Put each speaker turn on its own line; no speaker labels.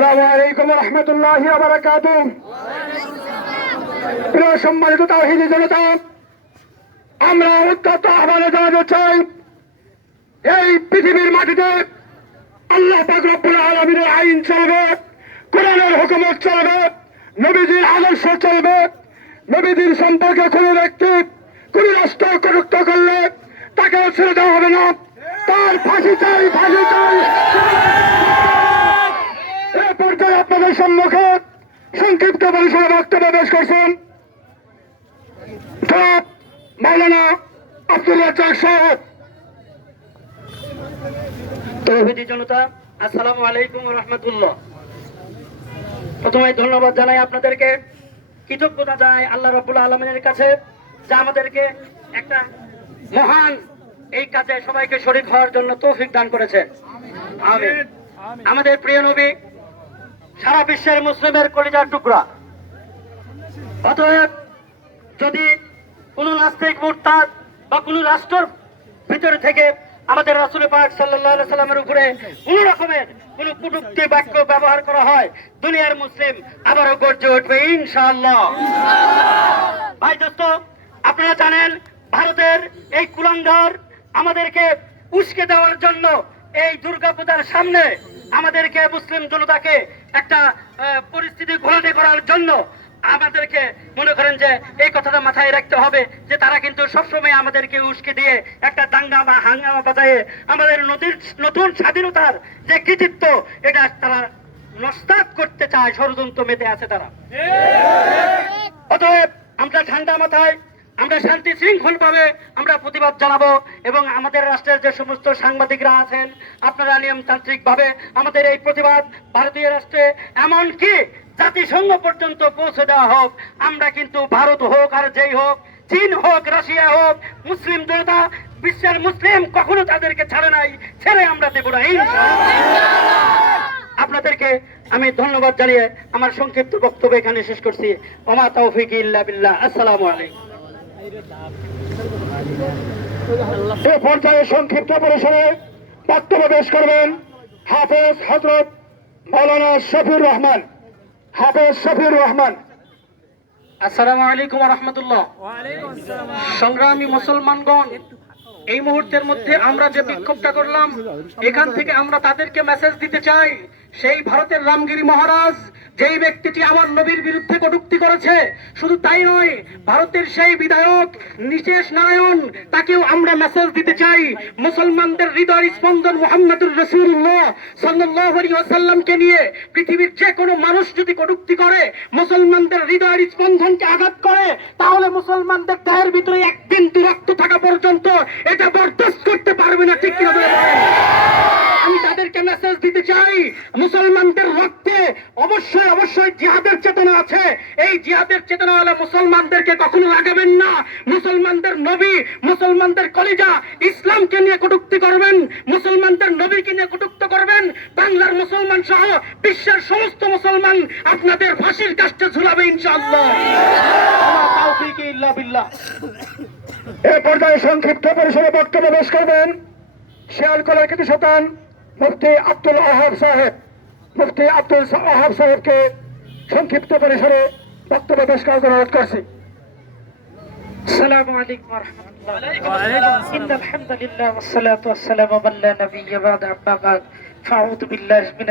আসসালামু আলাইকুম রহমতুল্লাহ প্রিয় সম্মানিত তাহিনী জনতা, আমরা উত্তপ্ত আহ্বানে জানাতে চাই, এই পৃথিবীর মাটিতে আল্লাহ পাক রব্বুল আলমিনের আইন চলবে, কোরআনের হুকুমত চলবে, নবীজির আদর্শ চলবে, নবীজির সম্পর্কে কোন ব্যক্তি কোন রাষ্ট্র কটুক্ত করলে তাকে ছেড়ে দেওয়া হবে না। তার ফাঁসি চাই ফাঁসি চাই। পর্যায়ে আপনাদের সম্মুখে সংক্ষিপ্ত পরিসরে বক্তব্য পেশ করছেন মাওলানা সাহেব।
তৌহিদি জনতা আসসালামু আলাইকুম রহমতুল্লাহ। প্রথমে ধন্যবাদ জানাই আপনাদেরকে। কৃতজ্ঞতা জানাই আল্লাহ রবুল আলমিনের কাছে যা আমাদেরকে একটা মহান এই কাজে সবাইকে শরীক হওয়ার জন্য তৌফিক দান করেছে আমাদের প্রিয় নবী সারা বিশ্বের মুসলিমের কলিজার টুকরা। অতএব যদি কোন নাস্তিক মুরতাদ বা কোন রাষ্ট্রের ভিতরে থেকে আমাদের রাসুল পাক সাল্লামের উপরে কোন রকমের কোন কুটুক্তি বাক্য ব্যবহার করা হয়, দুনিয়ার মুসলিম আবারও গর্জে উঠবে, ইনশাআল্লাহ। ভাই দোস্ত, আপনারা জানেন ভারতের এই কুলাঙ্গার আমাদেরকে উস্কে দেওয়ার জন্য এই দুর্গাপূজার সামনে আমাদেরকে মুসলিম জনতাকে একটা পরিস্থিতি ঘোরাতে করার জন্য আমাদেরকে মনে করেন যে এই কথাটা মাথায় রাখতে হবে যে তারা কিন্তু সবসময় আমাদেরকে উস্কে দিয়ে একটা দাঙ্গা বা হাঙ্গামা বাজায়ে আমাদের নদীর নতুন স্বাধীনতার যে কৃতিত্ব এটা তারা নস্তাত করতে চায় ষড়যন্ত্র মেতে আছে তারা। অতএব আমরা ঠান্ডা মাথায় আমরা শান্তি শৃঙ্খল ভাবে আমরা প্রতিবাদ জানাব এবং আমাদের রাষ্ট্রের যে সমস্ত সাংবাদিকরা আছেন, আপনারা নিয়মতান্ত্রিক ভাবে আমাদের এই প্রতিবাদ ভারতীয় রাষ্ট্রে, এমনকি জাতিসংঘ পর্যন্ত পৌঁছে দেওয়া হোক, আমরা কিন্তু ভারত হোক আর যেই হোক, চীন হোক, রাশিয়া হোক, মুসলিম জনতা, বিশ্বের মুসলিম কখনো তাদেরকে ছাড়ে নাই, ছেড়ে আমরা দেবো না আপনাদেরকে আমি ধন্যবাদ জানিয়ে আমার সংক্ষিপ্ত বক্তব্য এখানে শেষ করছি। ওমা তৌফিক ইল্লা বিল্লাহ। আসসালামু আলাইকুম।
এ পর্যায়ে সংক্ষিপ্ত পরিসরে বক্তব্য পেশ করবেন হাফেজ হজরত মৌলানা শফির রহমান। হাফেজ শফির রহমান।
আসসালামু আলাইকুম রহমতুল্লাহ সংগ্রামী মুসলমানগণ, এই মুহূর্তের মধ্যে আমরা যে বিক্ষোভটা করলাম, এখান থেকে আমরা তাদেরকে মেসেজ দিতে চাই, সেই ভারতের রামগিরি মহারাজ যেই ব্যক্তিটি আমার নবীর বিরুদ্ধে কটুক্তি করেছে, শুধু তাই নয়, ভারতের সেই বিধায়ক নিশেষ নারায়ণ, তাকেও আমরা মেসেজ দিতে চাই, মুসলমানদের হৃদয় স্পন্দন মোহাম্মদুর রসুল্লাহ সাল্লাহ সাল্লামকে নিয়ে পৃথিবীর যে কোনো মানুষ যদি কটুক্তি করে, মুসলমানদের হৃদয়ের স্পন্দনকে আঘাত করে, তাহলে মুসলমানদের দেহের ভিতরে এক বিন্দু থাকা পর্যন্ত এটা বরদাস্ত করতে পারবে না ঠিক কিনা বলেন? আমি তাদেরকে মেসেজ দিতে চাই মুসলমানদের রক্তে অবশ্যই অবশ্যই জিহাদের চেতনা আছে। এই জিহাদের চেতনা হলে মুসলমানদেরকে কখনো লাগাবেন না। মুসলমানদের নবী, মুসলমানদের কলিজা ইসলামকে নিয়ে কটুক্তি করবেন, মুসলমানদের নবীকে নিয়ে কটুক্ত করবেন। বাংলার মুসলমান সহ বিশ্বের সমস্ত মুসলমান আপনাদের ফাঁসির কাষ্টে ঝুলাবে ইনশাআল্লাহ।
এ পর্যায়ে সংক্ষিপ্ত পরিসরে বক্তব্য পেশ করবেন শিয়ালকলার কৃতি শতান মুফতি আব্দুল আহাব সাহেব। মুফতি আব্দুল আহাব সাহেবকে সংক্ষিপ্ত পরিসরে বক্তব্য পেশ করার জন্য অনুরোধ করছি
السلام عليكم ورحمة الله إن الحمد لله والصلاة والسلام على نبي بعد أما بعد فأعوذ بالله من